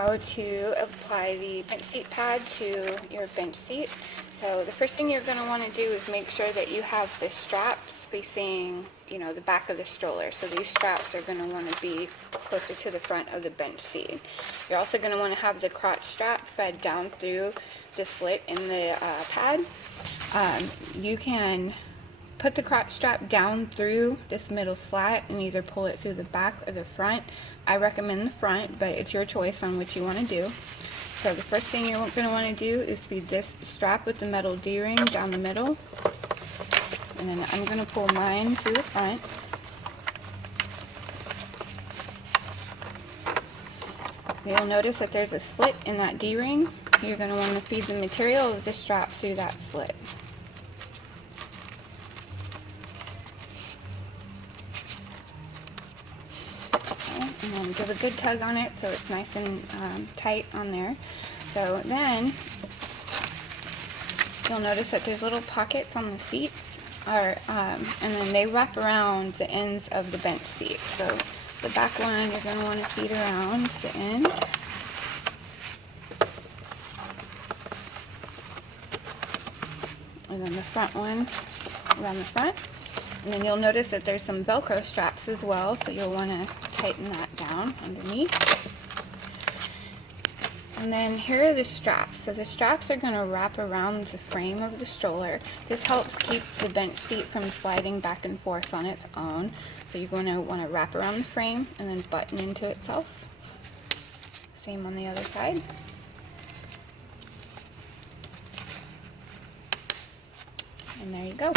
how to apply the bench seat pad to your bench seat. So the first thing you're going to want to do is make sure that you have the straps facing, the back of the stroller. So these straps are going to want to be closer to the front of the bench seat. You're also going to want to have the crotch strap fed down through the slit in the pad. You can put the crotch strap down through this middle slat and either pull it through the back or the front. I recommend the front, but it's your choice on what you want to do. So the first thing you're going to want to do is feed this strap with the metal D-ring down the middle. And then I'm going to pull mine through the front. So you'll notice that there's a slit in that D-ring. You're going to want to feed the material of the strap through that slit. And then give a good tug on it so it's nice and tight on there. So then you'll notice that there's little pockets on the seats, and then they wrap around the ends of the bench seat. So the back one you're going to want to feed around the end. And then the front one around the front. And then you'll notice that there's some Velcro straps as well, so you'll want to tighten that down underneath. And then here are the straps. So the straps are going to wrap around the frame of the stroller. This helps keep the bench seat from sliding back and forth on its own. So you're going to want to wrap around the frame and then button into itself. Same on the other side. And there you go.